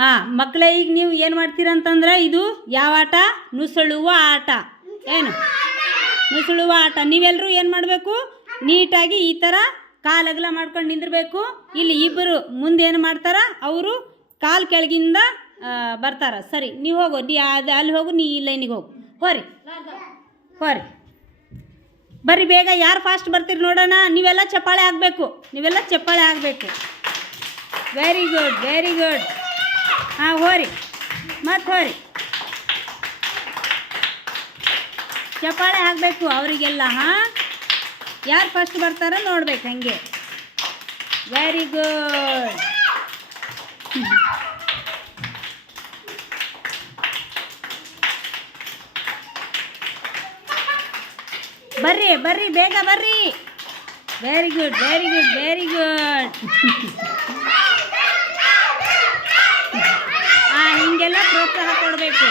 ಹಾಂ ಮಕ್ಕಳೇ, ಈಗ ನೀವು ಏನು ಮಾಡ್ತೀರಂತಂದ್ರೆ ಇದು ಯಾವ ಆಟ? ನುಸುಳುವ ಆಟ. ಏನು ನುಸುಳುವ ಆಟ. ನೀವೆಲ್ಲರೂ ಏನು ಮಾಡಬೇಕು? ನೀಟಾಗಿ ಈ ಥರ ಕಾಲು ಅಗಲ ಮಾಡ್ಕೊಂಡು ನಿಂದಿರಬೇಕು. ಇಲ್ಲಿ ಇಬ್ಬರು ಮುಂದೆ ಏನು ಮಾಡ್ತಾರ, ಅವರು ಕಾಲು ಕೆಳಗಿಂದ ಬರ್ತಾರ. ಸರಿ, ನೀವು ಹೋಗು, ಅದು ಅಲ್ಲಿ ಹೋಗು, ನೀ ಈ ಲೈನಿಗೆ ಹೋಗು. ಹೋರಿ ಬರ್ರಿ ಬೇಗ. ಯಾರು ಫಾಸ್ಟ್ ಬರ್ತೀರಿ ನೋಡೋಣ. ನೀವೆಲ್ಲ ಚಪ್ಪಾಳೆ ಆಗಬೇಕು. Very good. ಹಾಂ, ಹೋರಿ ಮತ್ತು ಹೋರಿ. ಚಪ್ಪಾಳೆ ಆಗಬೇಕು ಅವರಿಗೆಲ್ಲ. ಹಾಂ, ಯಾರು ಫಸ್ಟ್ ಬರ್ತಾರ ನೋಡ್ಬೇಕು. ಹಂಗೆ ವೆರಿ ಗುಡ್. ಬರ್ರಿ ಬೇಗ ಬರ್ರಿ. Very good. ಹಾಂ, ಹಿಂಗೆಲ್ಲ ಪ್ರೋತ್ಸಾಹ ಕೊಡಬೇಕು.